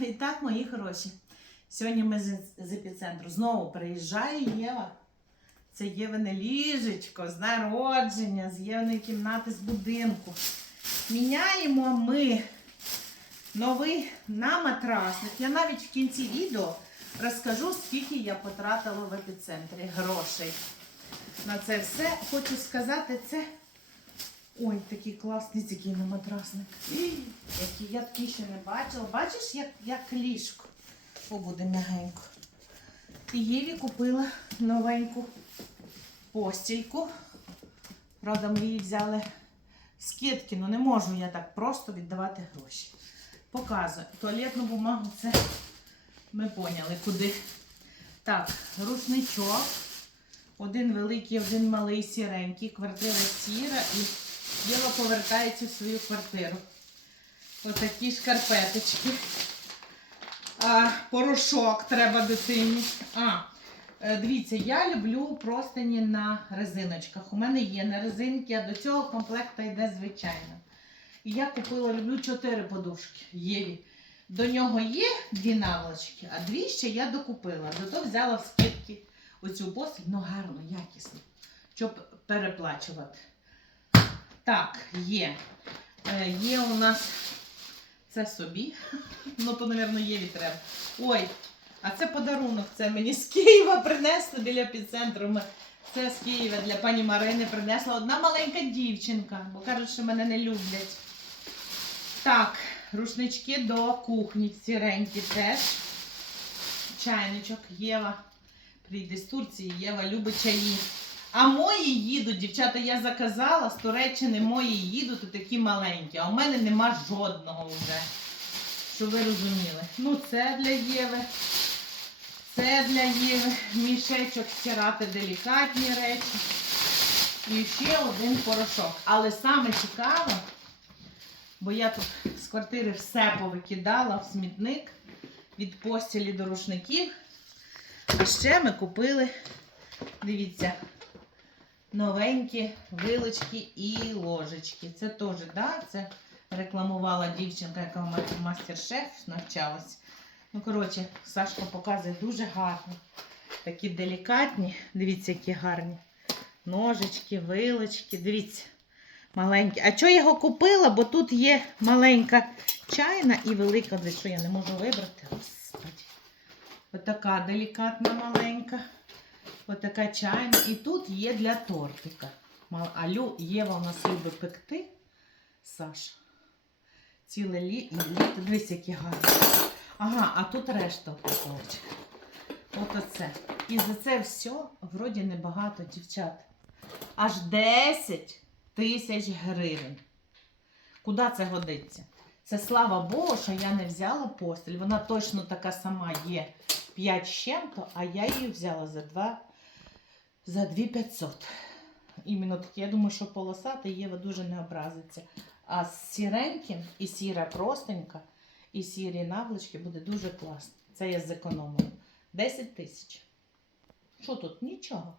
І так, мої хороші. Сьогодні ми з, з епіцентру знову приїжджає Єва. Це Євине ліжечко з народження, з Євиної кімнати з будинку. Міняємо ми новий на матрасник. Я навіть в кінці відео розкажу, скільки я потратила в епіцентрі грошей. На це все хочу сказати, це. Ой, такий класний такий на матрасник. Який я такий ще не бачила. Бачиш, як, як ліжко. Буде м'ягенько. І Єві купила новеньку постільку. Правда, ми її взяли скидки, але не можу я так просто віддавати гроші. Показую. Туалетну бумагу це ми поняли, куди. Так, рушничок. Один великий, один малий, сіренький. Квартира сіра і Єва повертається в свою квартиру. Отакі шкарпеточки. А, порошок треба дитині. А, е, дивіться, я люблю простині на резиночках. У мене є на резинки, а до цього комплекта йде звичайно. І я купила, люблю чотири подушки Єві. До нього є дві наволочки, а дві ще я докупила. Зато взяла в скидки оцю постіль, ну гарно, якісно, щоб переплачувати. Так, є. Е, є у нас це собі. Ну, то, мабуть, Єві треба. Ой, а це подарунок. Це мені з Києва принесли біля епіцентру. Ми- Це з Києва для пані Марини принесла одна маленька дівчинка, бо кажуть, що мене не люблять. Так, рушнички до кухні, сіренькі теж. Чайничок Єва. Прийде з Турції, Єва любить чаї. А мої їдуть, дівчата, я заказала з Туреччини мої їдуть такі маленькі, а у мене нема жодного вже. Щоб ви розуміли. Ну, це для Єви. Це для Єви. Мішечок стирати делікатні речі. І ще один порошок. Але саме цікаве, бо я тут з квартири все повикидала в смітник від постілі до рушників. А ще ми купили, дивіться, новенькі вилочки і ложечки. Це теж, да, це рекламувала дівчинка, яка в мастер-шеф навчалась. Ну, коротше, Сашка показує дуже гарно. Такі делікатні. Дивіться, які гарні. Ножички, вилочки. Дивіться, маленькі. А чого я його купила? Бо тут є маленька чайна і велика, що я не можу вибрати. Господи. Отака делікатна маленька. Отака чайна. І тут є для тортика. Алю, Єва у нас любить пекти. Саша. Ціле літо. Дивись, які гарні. Ага, а тут решта упаковочка. От оце. І за це все вроді небагато, дівчат. Аж 10 тисяч гривень. Куди це годиться? Це слава Богу, що я не взяла постіль. Вона точно така сама є 5 з чим-то, а я її взяла за 2 за 2500. Іменно так, я думаю, що полосати Єва дуже не образиться. А з сіреньким і сіра простенька, і сірі наволочки буде дуже класно. Це я зекономила. 10 тисяч. Що тут? Нічого.